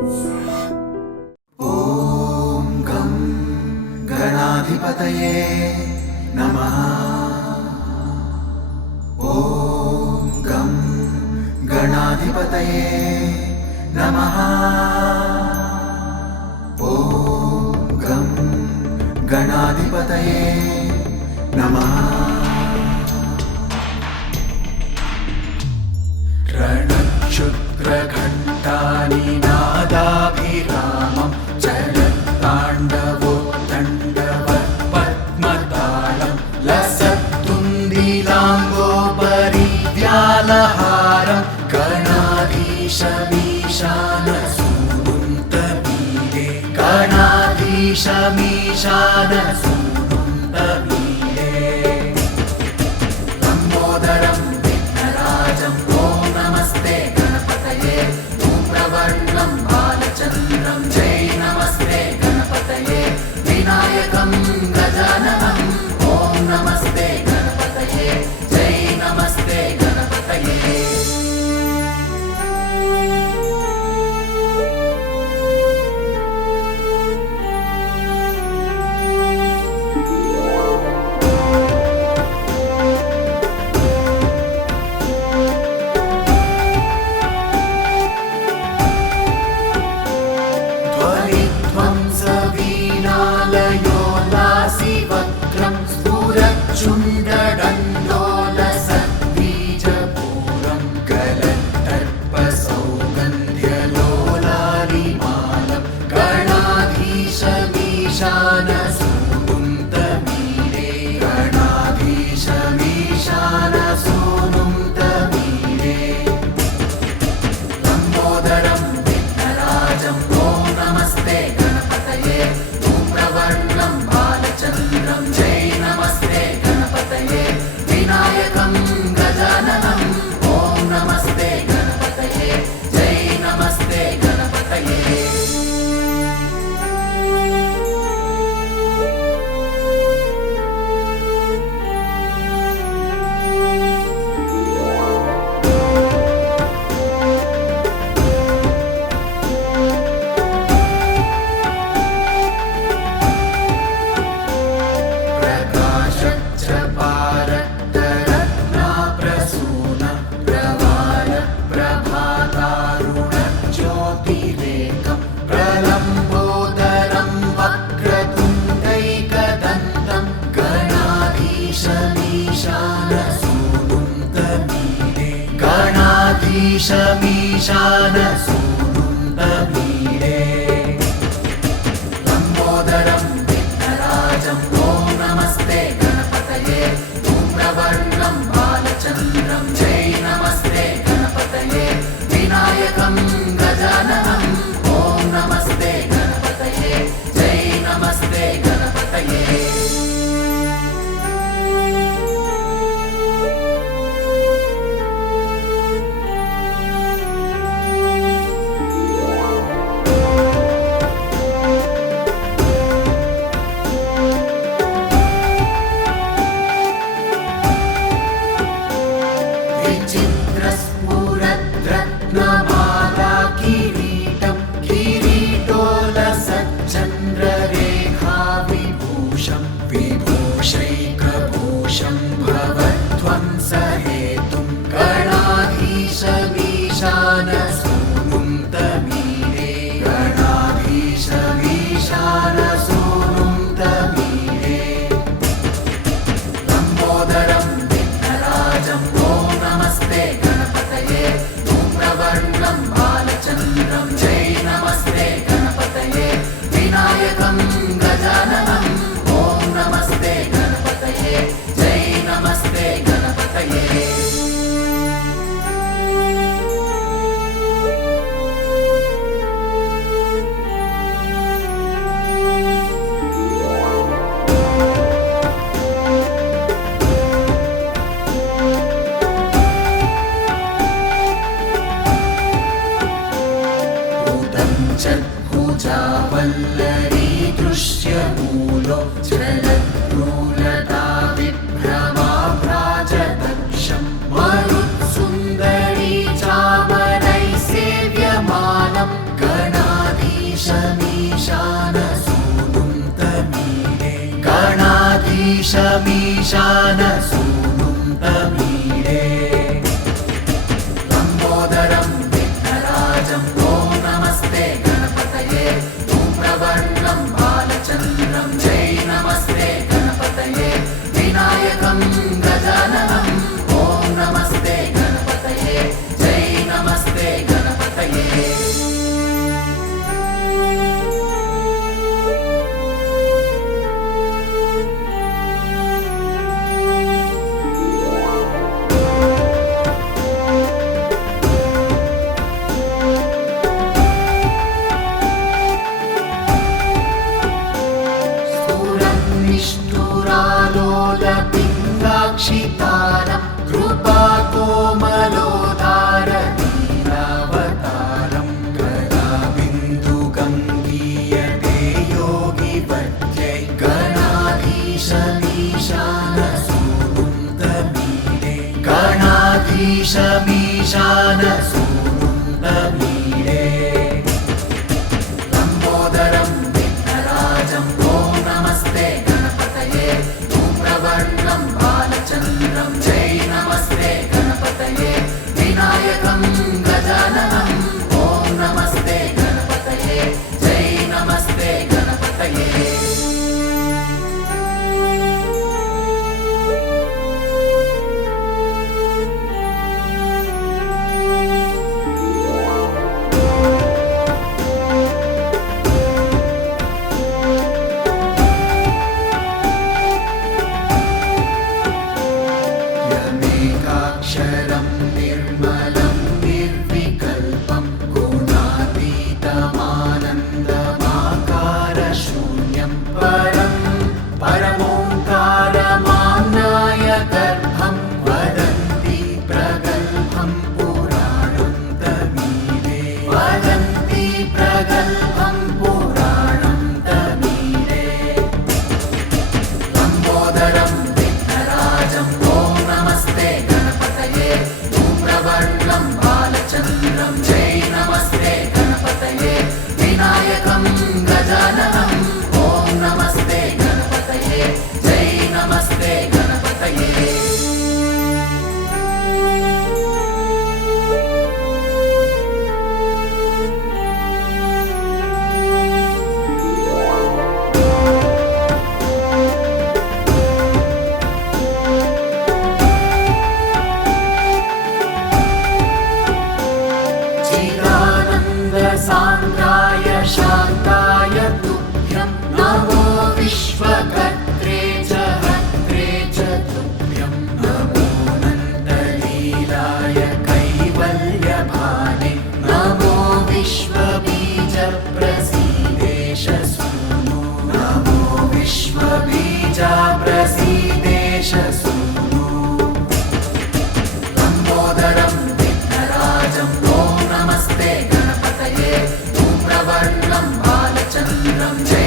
ॐ गं गणाधिपतये नमः। ॐ गं गणाधिपतये नमः। ॐ गं गणाधिपतये नमः। रणक्षुद्रघण्टानिनादाभिरामं चलत्ताण्डवोत्तण्डवत्पद्मतालं लसत्तुन्दिलाम्बोपरिव्यालहारं गणाधीशमीशानसूनुन्तमीरे गणाधीशमीशानसूनुन्तमीरे लम्बोदरं विघ्नराजं ॐ नमस्ते गणपतये धूम्रवर्णं बालचन्द्रं जय नमस्ते गणपतये विनायकं गजाननं ॐ नमस्ते गणपतये जय नमस्ते गणपतये। ध्वनिध्वंसवीणालयोल्लासिवक्त्रं स्फुरच्चुण्डदण्डोलसद्बीजपूरं गलत्तर्पसौगन्ध्यलोलालिमालं गणाधीशमीशानसूनुन्तमीरे गणाधीशमीशानसूनुन्तमीरे लम्बोदरं विघ्नराजं ॐ नमस्ते गणपतये धूम्रवर्णं बालचन्द्रं जय नमस्ते गणपतये विनायकं गजाननं ॐ नमस्ते गणपतये जय नमस्ते गणपतये। प्रकाशच्चपारक्तरत्नाप्रसून प्रवाल प्रभातारुणज्योतिरेकं प्रलम्बोदरं वक्रतुण्डैकदन्तं गणाधीशमीशानसूनुन्तमीरे गणाधीशमीशानसूनुन्तमीरे लम्बोदरं विघ्नराजं ॐ नमस्ते गणपतये धूम्रवर्णं बालचन्द्रं जय नमस्ते गणपतये विनायकं गजाननं ॐ नमस्ते गणपतये जय नमस्ते गणपतये। विचित्रस्फुरद्रत्नमाला किरीटं किरीटोलसच्चन्द्ररेखाविभूषं विभूषैकभूषं भवध्वंसहेतुं गणाधीशमीशानसूनुन्तमीरे गणाधीशमीशानसूनुन्तमीरे लम्बोदरं विघ्नराजं ॐ नमस्ते गणपतये धूम्रवर्णं बालचन्द्रं जय नमस्ते गणपतये विनायकं गजाननं ॐ नमस्ते गणपतये जय नमस्ते गणपतये। चद्भुजावल्लरी दृश्यमूलो जलद्रूलता विभ्रमाभ्राजदक्षं मरुत्सुन्दरी चामरैः सेव्यमानं गणा गणाधीशमीशानसूनुं तमीडे लम्बोदरं विघ्नराजं ॐ नमस्ते गणपतये धूम्रवर्णं बालचन्द्रं जय नमस्ते गणपतये विनायकं गजाननं ॐ नमस्ते गणपतये जय नमस्ते गणपतये निष्ठुरालोलपिङ्गाक्षितारं कृपाकोमलोदारनीलावतारं गदाबिन्दुगङ्गीयते योगिवर्यै गणाधीशमीशानसूनुं तमीडे गणाधीशमीशानसूनुं तमीडे लम्बोदरं विघ्नराजं ॐ नमस्ते गणपतये धूम्रवर्णं बालचन्द्रं जय नमस्ते गणपतये विनायकं गजाननं ॐ नमस्ते गणपतये जय नमस्ते गणपतये यमेकाक्षरं निर्मलं निर्विकल्पं गुणातीतमानन्दमाकारशून्यं परं परमोङ्कारमाम्नाय गर्भं वदन्ति प्रगल्भं पुराणं तमीडे वदन्ति प्रगल्भं पुराणं तमीडे लम्बोदरं विघ्नराजं ॐ नमस्ते गणपतये धूम्रवर्णं बालचन्द्रं जय नमस्ते गणपतये विनायकं गजाननं ॐ नमस्ते गणपतये जय नमस्ते गणपतये चिदानन्दसान्द्राय शान्ताय तुभ्यं नमो विश्वकर्त्रे च हर्त्रे च तुभ्यं नमो नन्दलीलाय कैवल्यभाने नमो विश्वबीजप्रसीदेश सूनु नमो विश्वबीजप्रसीदेश सूनु लम्बोदरं विघ्नराजं ॐ नमस्ते गणपतये धूम्रवर्णं बालचन्द्रं जय